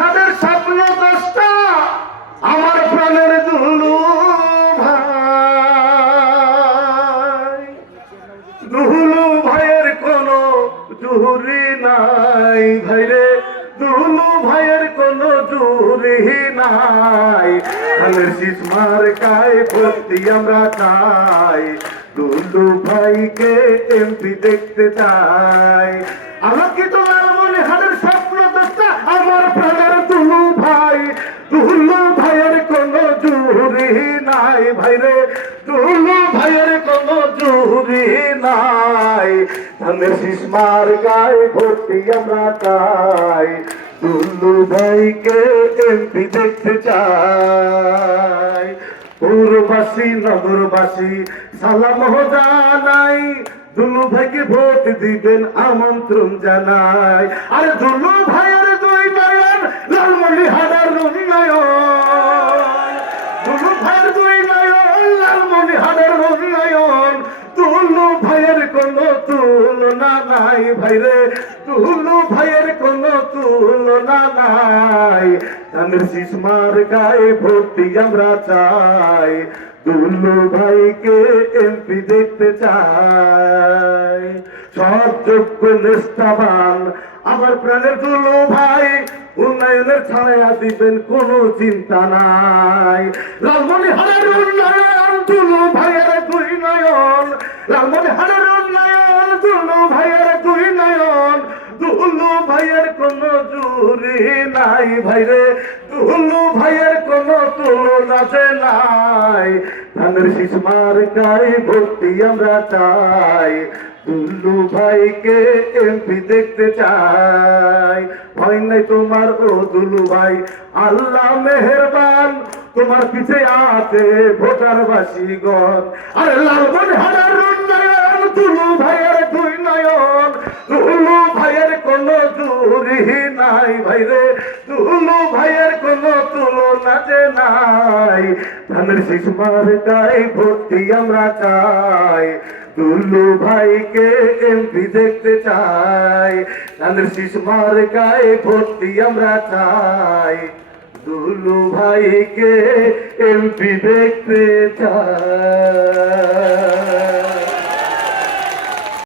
হাটের স্বপ্ন দশটা আমার প্রাণের দুলু ভাই। দুলু ভাইয়ের কোনো জুরি নাই ভাইরে, দুলু ভাইয়ের কোনো জুরি নাই। ধানের শীষ মার্কায় ভর্তি আমরা চাই, দুলু ভাইকে এমপি দেখতে চাই। আলোকিত লালমনিরহাটের স্বপ্ন দশটা আমার প্রাণের দুলু ভাই। দুলু ভাইয়ের কোনো জুরি নাই ভাইরে, দুলু ভাইয়ের কোনো জুরি নাই। ধানের শীষ মার্কায় ভর্তি আমরা চাই, দুলু ভাইকে এমপি দেখতে চাই। পৌরবাসী নগরবাসী সালাম জানাই, দুলু ভাইকে ভোট দিবেন আমন্ত্রণ জানাই। আরে দুলু ভাইয়ের দুই নয়ন লালমনিরহাটের উন্নয়ন, দুলু ভাইয়ের দুই নয়ন লালমনিরহাটের উন্নয়ন। দুলু ভাইয়ের কোনো তুলনা নাই ভাইরে, দুলু ভাইয়ের কোনো তুলনা নাই। ধানের শীষ মার্কায় ভর্তি আমরা চাই, দুলু ভাইকে এমপি দেখতে চাই। সব যোগ্য নিষ্ঠাবান আমার প্রাণের দুলু ভাই, উন্নয়নের ছায়া দিবেন কোনো চিন্তা নাই। লালমনিরহাটের উন্নয়ন দুলু ভাইয়ের দুই নয়ন, লালমনিরহাটের উন্নয়ন দুলু ভাইয়ের দুই নয়ন। দুলু ভাইয়ের কোনো জুরি নাই ভাইরে, দুলু ভাইয়ের কোনো তুলনা নাই। ধানের শীষ মার্কায় ভর্তি আমরা চাই, দুলু ভাইকে এমপি দেখতে চাই। ভয় নাই তোমার ও দুলু ভাই, আল্লাহ মেহেরবান, তোমার পিছে আছে ভোটার বাসীগণ। আরে লালমনিরহাটের উন্নয়ন দুলু ভাইয়ের দুই নয়ন, দুলু ভাইয়ের কোনো জুরি নাই ভাইরে, দুলু ভাইয়ের কোনো তুলনা নাই। ধানের শীষ মার্কায় ভর্তি আমরা চাই, দুলু ভাইকে এমপি দেখতে চাই। ধানের শীষ মার্কায় ভর্তি আমরা চাই, দুলু ভাইকে এমপি দেখতে চাই।